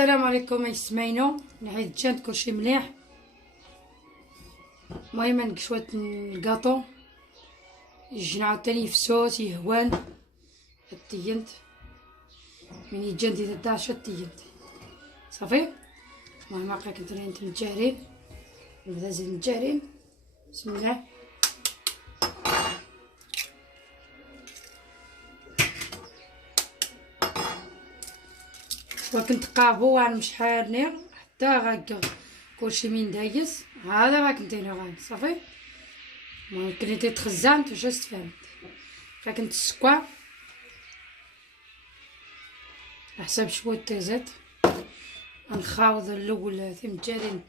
السلام عليكم اي سماينو. نعيد جات كلشي مليح. المهم عندك شويه الكاطو يجي عاوتاني يفسوس يهوان التينت من يجي ندير 11 التينت صافي. المهم هكا كنت انت متجاهرين نبدا زيد متجاهرين. بسم الله. وكنت قابو عن شحال نير حتى غاك كلشي من دايس هذا ما كنت انا غان صافي. ما كنت تخزنت واش استفهمت فكنت السكوا على حساب شويه زيت غنخاوض الاول في متجارين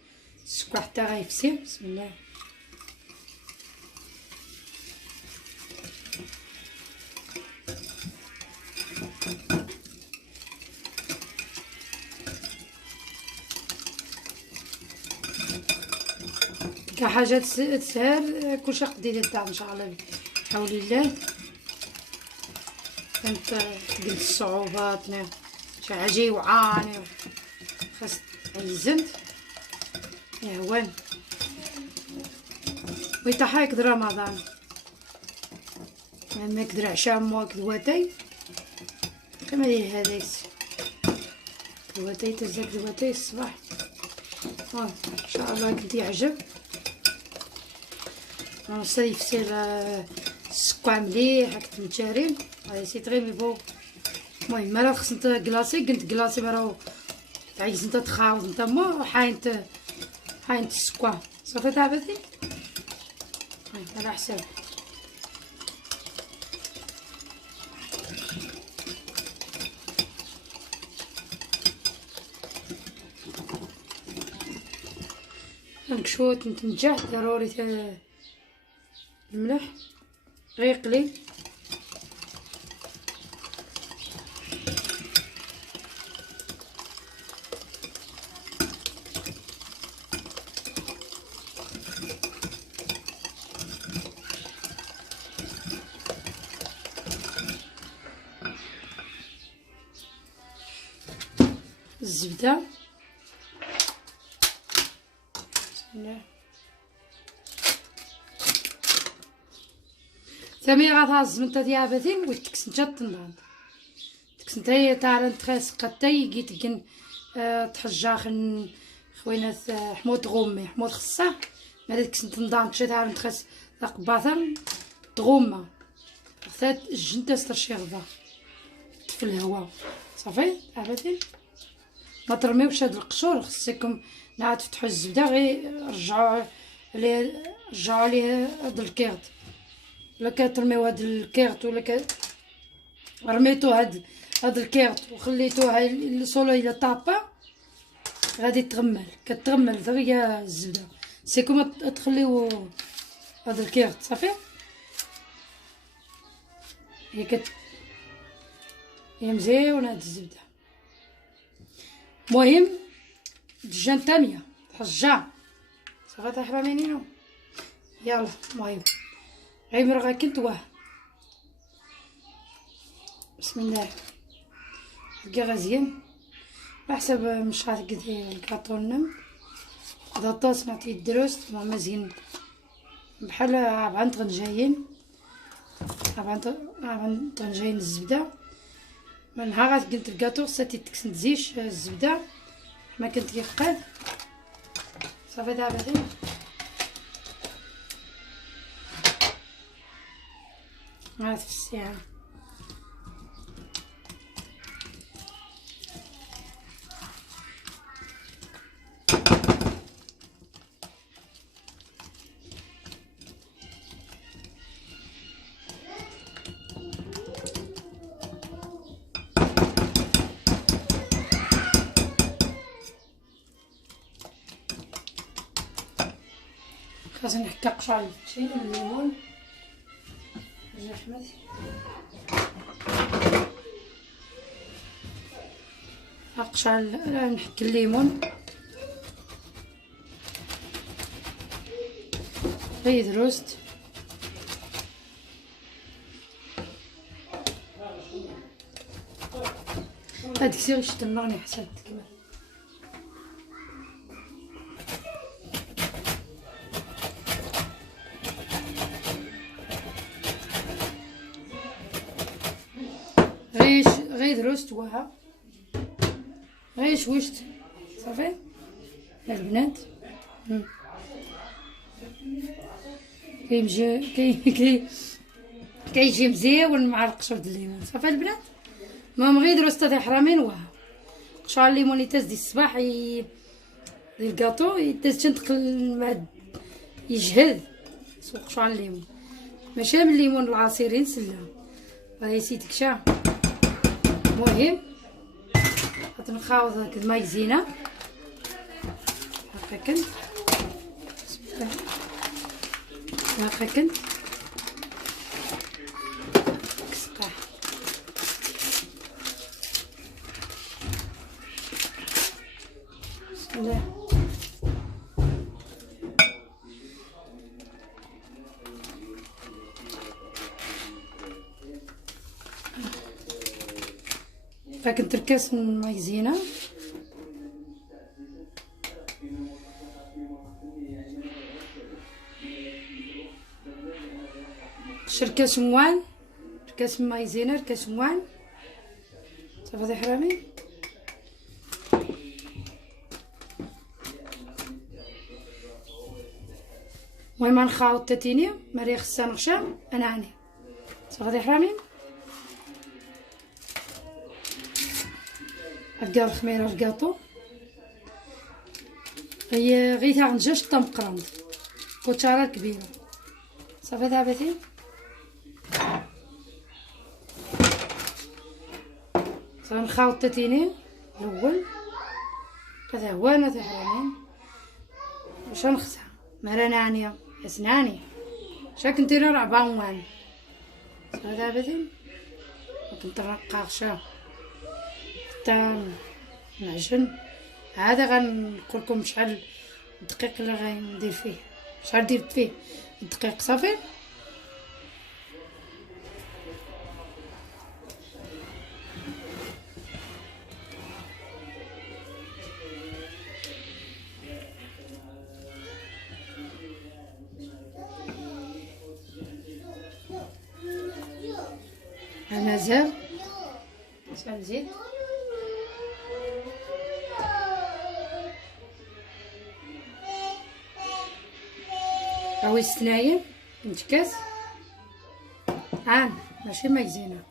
السكوا حتى غيفسي. بسم الله. كحاجه تسهل كلشي قدير تاع ان شاء الله بحول الله. كانت قلت الصعوبات شي حاجه يوعاني خاص عيزنت يهوان ويطيح هيك رمضان ما يقدر عشاء مو كدواتي كما هي هذيك كدواتي تزك كدواتي الصباح. ان شاء الله كنت يعجب نصري يفسر السكوا مليح هاك تمتارين هاي سي تري مي بو. المهم مالا خص نتا كلاصي قلت كلاصي راه تعيز نتا تخاوض نتا مو حاينت السكوا صافي تعبتي هاي على حساب. نكشوت نتنجح ضروري الملح غيقلي الزبده. بسم الله. ثمي غتهز من تديا بثين وتكس نجات تنضان تكس نتاي تاع تخاس قتاي جيت تحجاخن خوينات حمود غومي حمود خصه ما تكس تنضان تشي تاع تخاس قباثر تغومه خصات الجنت استرشي غدا في الهواء صافي عرفتي. ما ترميوش هاد القشور خصكم نعاد تفتحوا الزبده غير رجعوا ليه هاد الكيرت ولا كترميو هاد الكيرت ولا رميتو هاد الكيرت وخليتوها الصولو الى طابا غادي تغمل كتغمل دغيا الزبده سيكم تخليو هاد الكيرت صافي. هي مزيونه هاد الزبده. المهم دجاج تانية حجة صافي تحرمينينو يلا. المهم غير مرغا كنت بسم الله بقى غزيان على حسب مش غتقدي الكاطون هذا طاس نعطيه الدروس مزيان بحال 4 طنجايين 4 طنجايين الزبده. من نهار قلت الكاطو خصها تكس تزيش الزبده ما كنت يفقد صافي دابا هاد في الساعه. خاصني نحكي قشر شي الليمون يا احمد قشر نحك الليمون غير روست هاديك سير شتم راني حسبت كمان غير دروست وها غير شوشت صافي يا البنات. كيجي مزيون مع القشر د الليمون صافي البنات. المهم غير دروست تاع حرامين وها قشر الليمون اللي تاز ديال الصباح ديال الكاطو يتاز تنتقل مع يجهد سوق قشر الليمون ماشي من الليمون العصير نسلا يا سيدي كشا. المهم غتنخاوض هاك المايزينا هكا كنت هكا كنت كسقع بسم الله. فكنت ركاس من مايزينا ركاس موان ركاس مايزينا ركاس موان صافي حرامي. المهم نخاوض تاتيني مريخ خصها نغشام انا عني صافي حرامي. هكا الخميره الكاطو هي غير تاغنجاش طم قراند كوتشاره كبيره صافي دابتي. غنخاوض تاتيني الاول هذا هو انا تاع حرامين واش نخصها مرانه عنيا اسناني شا كنتي راه باوان صافي دابتي كنترقى غشا حتى نعجن. هذا غنقول لكم شحال الدقيق اللي غندير فيه شحال درت فيه الدقيق صافي. انا زاد نزيد هاوي السنايم نتكاس ماشي مايزينا.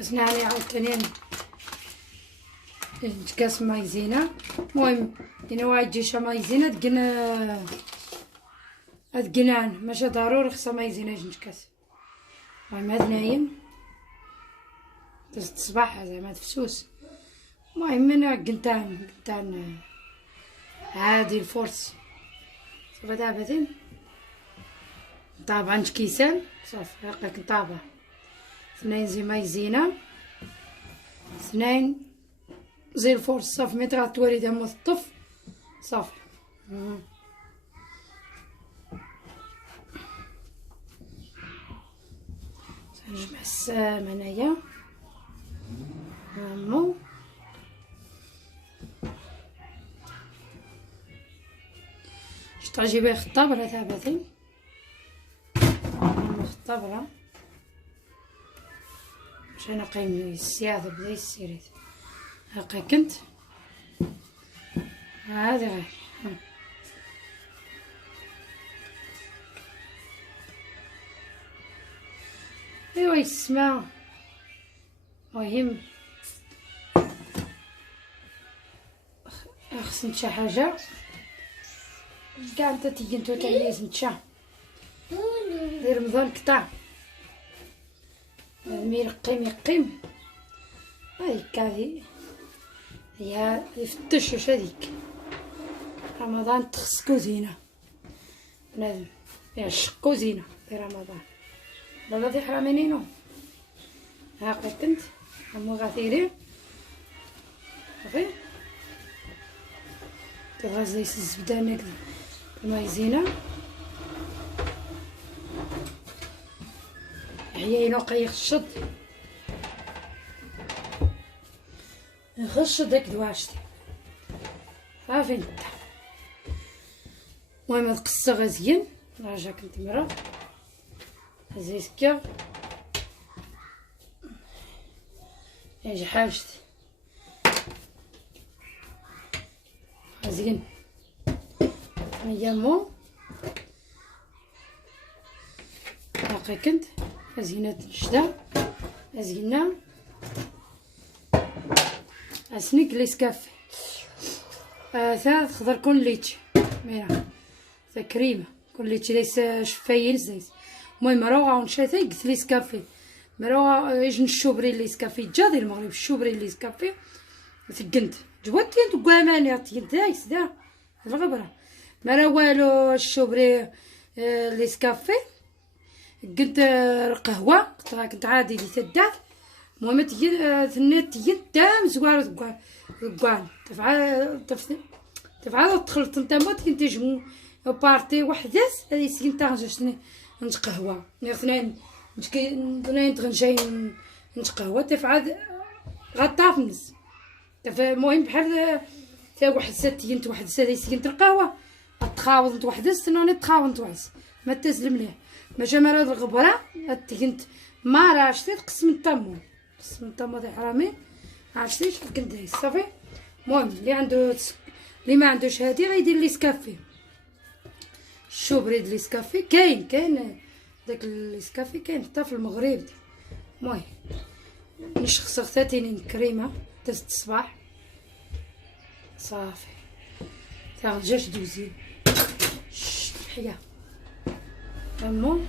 سناني عاوتاني نتكاس مايزينا. المهم انا واحد جيشه مايزينا دقنان ماشي ضروري خصها مايزينا يجي نتكاس. المهم هاد نايم دزت الصباح زعما تفسوس. المهم انا قنتان عادي الفرص صافي دابا طابعه نتكيسان صافي هاكا نطابع 2 زي مايزينا 2 زي الفرص صافي ملي غتولي ديال الطف صافي. نجمع السام هنايا هامو شتا جيبي خطابره تابعتي خطابره باش انا قايم السياده بدا السيريت هاكا كنت هذا غير ايوا يسمع. مهم خصني شي حاجه كاع انت تيجي نتو تعيز نتشا دير رمضان قطع مي يقيم هايك هادي هي يفتش واش هاديك رمضان تخص كوزينه بنادم يعشق كوزينه في رمضان لا دي حرامينينو هاكا كنت عمو غافيري صافي كغازي الزبده هناك المايزينا هي ينوقع يخشط نخشط داك دواشتي صافي نتا. المهم هاد القصه غازيين راجع كنت مرة هزي سكر يجي حاجتي غازيين ميامو باقي كنت هزينات الشدا هزينا اسنيك ليسكافي ثلاث خضر كون ليتشي ميرا ثا كريمه كون ليتشي ليس شفاين زيت. المهم روعه ونشاتي قلت ليسكافي مروعه يجن الشوبري ليسكافي جادي المغرب الشوبري ليسكافي ثقنت جواتي انت قاماني تينت دايس دا الغبره ما والو الشوبري ليسكافي قلت قهوه كنت عادي لي تدات. المهم تجي ثنيت تجي تام زوار كوان تفعل تخلط انت موت كنت تجمو بارتي وحدات هذه سكين تاعجشني نتقهوى اثنين اثنين تغنجاي نتقهوى تفعل غطافنس. المهم بحال تا واحد ساتين واحد ساتين سكين القهوه تخاوض انت وحدات تنوني تخاوض انت وحدات ما تزل مليح ما جمال هاد الغبره تكنت ما راشتي قسم الطمو قسم الطمو ديال حرامي عرفتي شحال كنت دايز صافي. المهم اللي ما عندوش هادي غيدير ليسكافي الشوبري د ليسكافي كاين داك ليسكافي كاين حتى في المغرب. المهم نشخص ثاتين كريمه دازت الصباح صافي تا رجعت دوزي حيا امو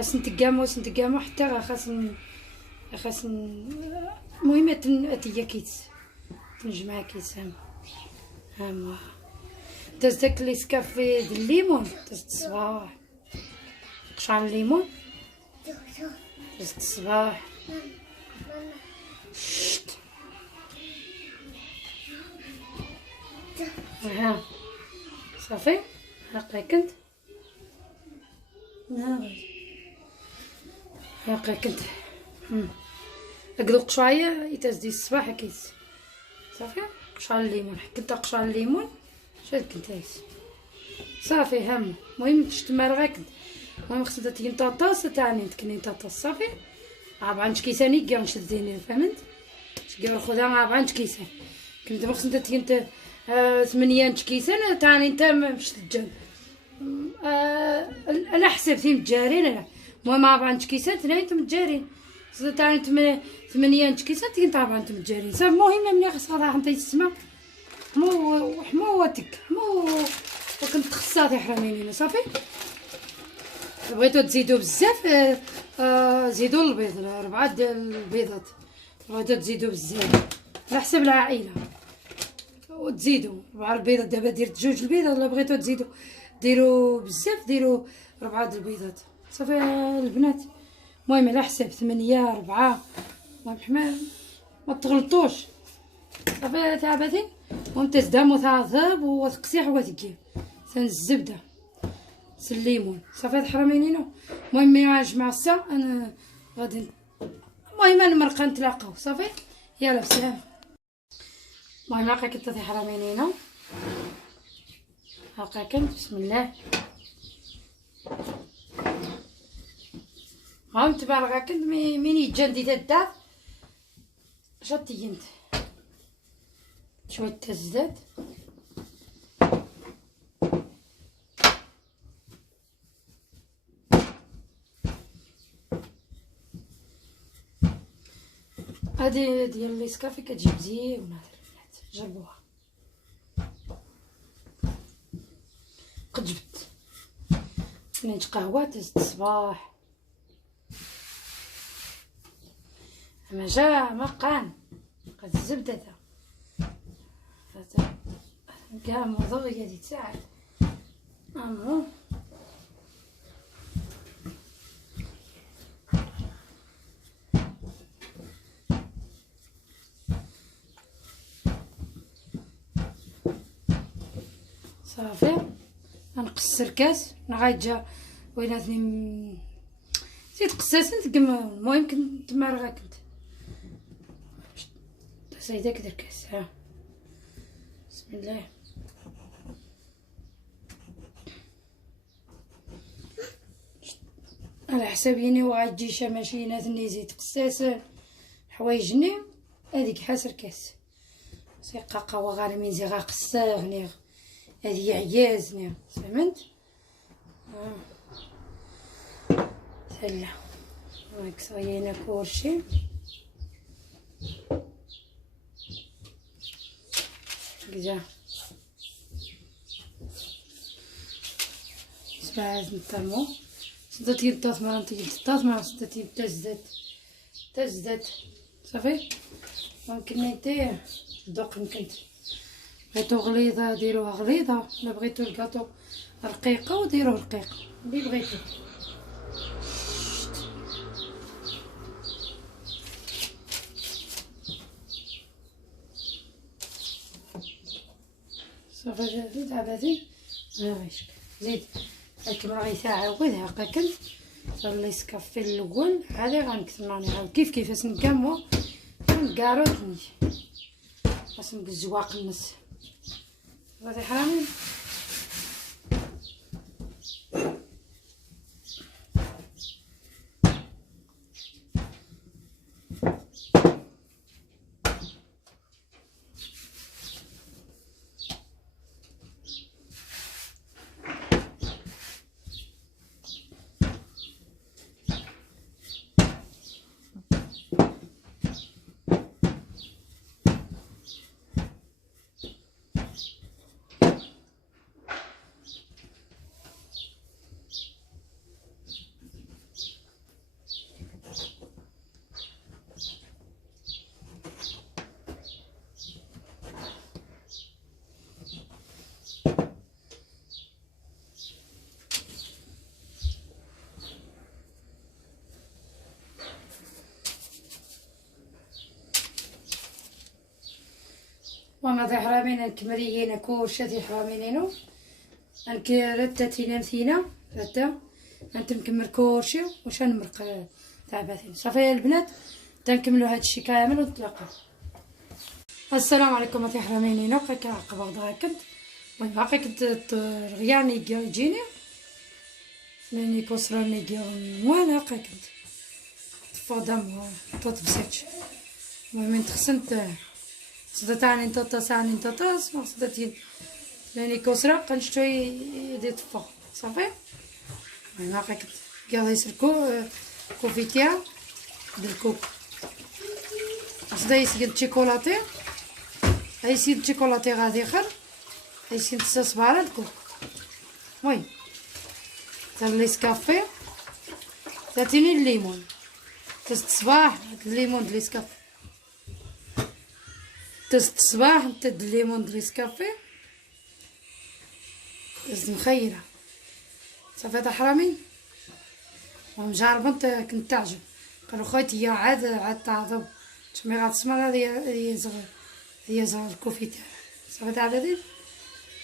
سنتقامو حتى خاص المهم اتيا كيتس تنجمع كيتس هما داز داك ليسكافي د الليمون دازت الصباح قشعر الليمون دازت الصباح شت ها صافي هاقا كنت هاقا كنت اقلق شويه يتزدي الصباح كيس صافي قشعر الليمون حكيت قشعر الليمون شاد كنت هايس صافي هم المهم شت مرغه كنت المهم خصها تين طاطاس تاعني تكني طاطاس صافي 4 كيساني كاع نشديني فهمت شكي ناخذها 4 كيسان كنت خصني تين 8 كيسان تاعني نتا مش تجن انا حسبتي متجارين انا المهم 4 كيسان تناين متجارين تاعني 8 كيسان تين 4 متجارين صافي. المهم ملي خصها انت تسمع حموتك وكنت خصاتي حرامينينا صافي. بغيتو تزيدو بزاف زيدو البيض 4 ديال البيضات بغيتو تزيدو بزاف على حسب العائله وتزيدو 4 البيضات دابا درت 2 البيضات ولا بغيتو تزيدو ديروا بزاف ديروا 4 د البيضات صافي البنات. المهم على حساب 8 4 المهم ما تغلطوش صافي تعبتي. المهم تزدامو تعذب وتقسيح وتكيب سن الزبده سن الليمون صافي تحرمينينو. المهم مي مع الساعه انا غادي المهم انا مرقه نتلاقاو صافي يلا بسلام. المهم هاكا كنت تحرمينينو هاكا كنت بسم الله هاهم تبارك كنت مين يتجندي الدار شطينت شويه تزداد هادي ديال ليسكافي كتجيب زينه البنات جربوها قد جبت نيت قهوه دزت الصباح ما جا ما قان قد الزبده هذا كاع موضوع هذه تساعد امو صافي غنقصر كاس غايجا ويناتني زيد قساسن تقم. المهم كنت مارغه كنت سيدة كدير كاس. ها بسم الله. على حسابيني وغتجي شماشيناتني زيت قساسه حوايجني هذيك حاسر كاس سيقا قهوه غارمين زي غاقساغني هذه عيازني فهمت. سلا هاك صايينا كلشي كذا سبعات نطرمو صدات يدات مرانتي يدات مع صدات تزدات صافي. ممكن نتي الذوق يمكن بغيتو غليظه ديروها غليظه، الا بغيتو الكاطو رقيقه وديروه رقيق اللي بغيتو. صافي زيد عبادي غيشك زيد كيما غي ساعه وغير هكاك صلي سكافي الاول عادي غنكتب راني عاود كيف اسنقامو نكاروتني باش نزواق الناس هذا حرامي. وما ذا حرامين الكمريين كلشي حرامينينو انك رتاتينا مثينا رتا انت مكمل كلشي واش نمرق تاع باثين. صافي البنات تنكملوا هادشي كامل ونتلاقاو. السلام عليكم يا حرامينينو فك عقبه ضاكد باقي كنت رغياني يجيني ماني كسراني وانا كنت فضم تطبسيتش. المهم تخسنت صدتاني نطاطس ما صدتين لاني كسرة قنشتوي دي طفا صافي. انا هاكا قاعد يسركو كوفيتيا بالكوك صدا يسيد شيكولاتي هيسيد شيكولاتي غادي يخر هيسيد صباله الكوك. المهم تاع النسكافي تعطيني الليمون تست صباح الليمون ديال النسكافي تست صباح نتا الليمون ديال النسكافي تست مخيره صافي. هذا حرامي ومجربه كنت تعجب قالوا خويتي يا عاد تعذب تسمي غتسمع هي زغ الكوفي تاعها صافي. تاع هذه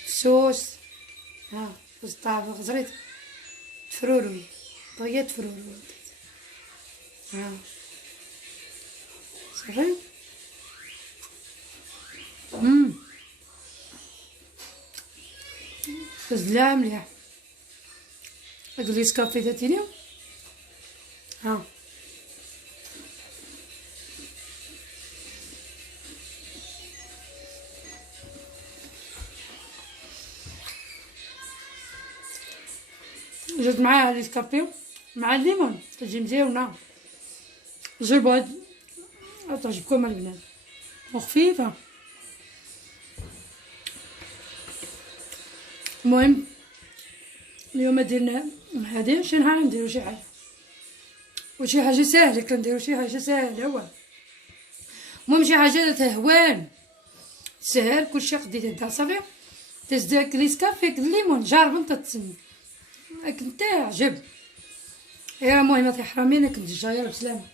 السوس ها فوز طاب غزريت تفروروي بغيت تفروروي ها صافي. فزلا مليح هاد النسكافي تاعتيني ها جات معاها النسكافي مع الليمون تجي مزيونه جربوا تعجبكم البنات وخفيفه. المهم اليوم درنا هادي شي نهار نديرو شي حاجه وشي حاجه ساهله كنديرو شي حاجه ساهله هو المهم شي حاجه تهوان سهل كلشي قديت هدا صافي. تزداك النسكافي الليمون جرب انت تسني كنت عجب. يا المهم يا حرامي انا كنت جايه بسلامه.